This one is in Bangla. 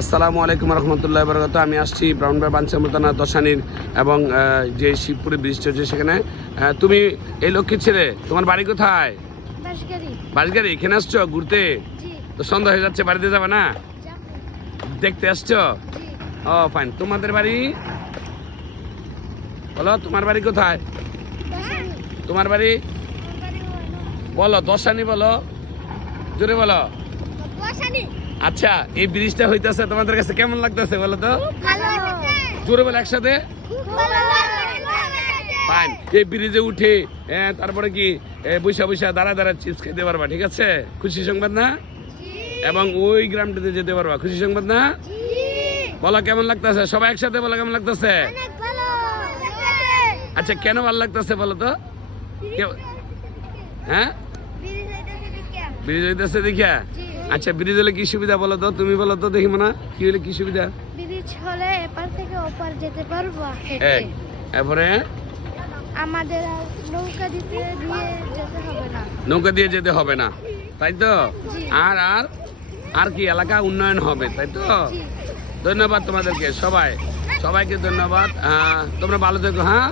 আসসালামু আলাইকুম রহমতুল্লাহ বরকত। আমি আসছি ব্রাহ্মণবাড়িয়া বাঞ্ছামূল থানা দশানীর এবং যে শিবপুরে বৃষ্টি হচ্ছে সেখানে। তুমি এই লক্ষ্মীর ছেলে, তোমার বাড়ি কোথায়? বাঁশগাড়ি। এখানে আসছো ঘুরতে? তো সন্ধ্যা হয়ে যাচ্ছে, বাড়িতে যাবে না? দেখতে আসছো? ও ফাইন। তোমাদের বাড়ি বলো, তোমার বাড়ি কোথায়? তোমার বাড়ি বলো, দশানী বলো, জোরে বলো। আচ্ছা, এই ব্রিজটা হইতেছে তোমাদের কাছে কেমন লাগতেছে বলো তো? জোরে বলো একসাথে। ফাইন। এই ব্রিজে উঠে তারপরে কি বৈশা বৈশা দাঁড়া চিপস খেতে পারবা, ঠিক আছে? খুশি সংবাদ না? এবং ওই গ্রামটাতে যেতে পারবা, খুশি সংবাদ না? বলো কেমন লাগতেছে, সবাই একসাথে বলো কেমন লাগতেছে। আচ্ছা, কেন ভালো লাগতেছে বলো তো? হ্যাঁ, ব্রিজ হইতেছে দেখিয়া। আচ্ছা, ব্রিজ হলে কি সুবিধা বলো তো? তুমি বলো তো দেখি না, কি হলে কি সুবিধা? ব্রিজ হলে এপার থেকে ওপার যেতে পারবো। এরপরে আমাদের আর নৌকা দিয়ে যেতে হবে না। নৌকা দিয়ে যেতে হবে না, তাই তো? আর আর আর কি এলাকা উন্নয়ন হবে, তাই তো? ধন্যবাদ তোমাদেরকে সবাইকে ধন্যবাদ। তোমরা ভালো থেকো। হ্যাঁ।